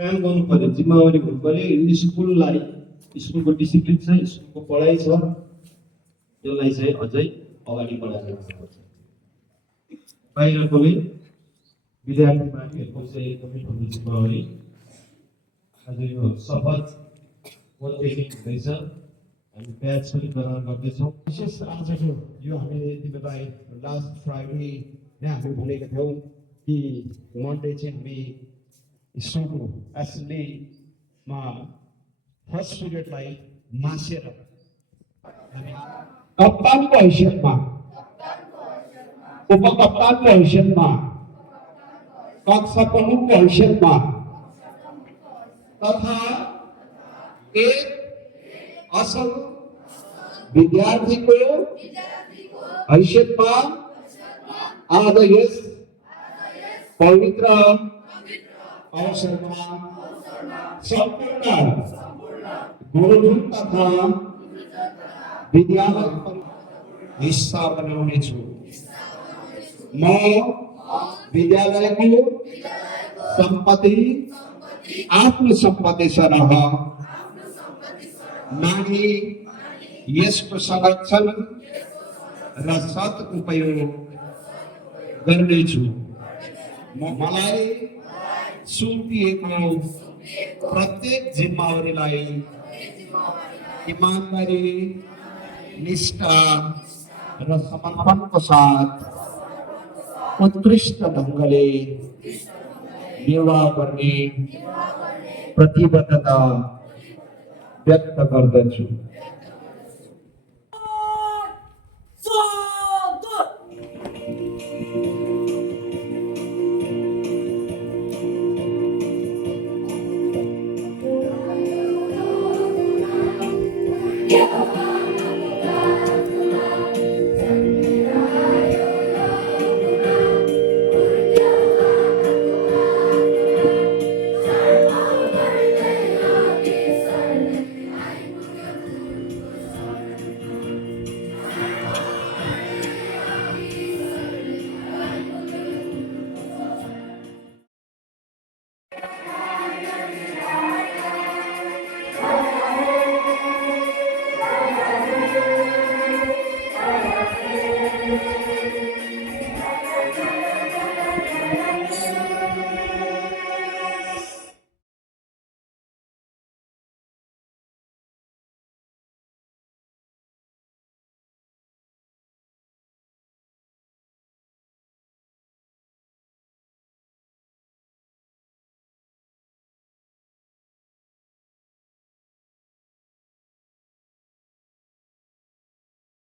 काम गर्नु पर्यो, जिम्मेवारी हुनु पर्यो। स्कुलको डिसिप्लिन छ, स्कुलको पढाइ छ, त्यसलाई चाहिँ अझै अगाडि बढाएर जानुपर्छ। बाहिरकोले विद्यार्थीमाथिहरूको चाहिँ एकदमै ठुलो जिम्मेवारी। आज यो शपथ टेकिङ हुँदैछ, हामी ब्याच पनि प्रदान गर्दैछौँ। विशेष आजको यो हामीले तिमीलाई लास्ट फ्राइडे नै हामी भनेका थियौँ कि मन्डे चाहिँ हामी स्कुलको एसेम्ब्लीमा फर्स्ट पिरियडलाई मासेर हामी कप्तानको हैसियतमा, उपकप्तानको हैसियतमा, कक्षा प्रमुखको हैसियतमा तथा एक असल विद्यार्थीको हैसियतमा आज यस पवित्र अवसरमा सम्पूर्ण गुरुजन तथा विद्यालय हिस्सा बनाउनेछु। म विद्यालयको सम्पत्ति आफ्नो सम्पत्ति सरह मानि यसको संरक्षण र सदुपयोग गर्नेछु। मलाई सुम्पिएको प्रत्येक जिम्मेवारीलाई ईमानदारी, निष्ठा र समर्पणको साथ उत्कृष्ट ढङ्गले निर्वाह गर्ने प्रतिबद्धता व्यक्त गर्दछु। Yeah.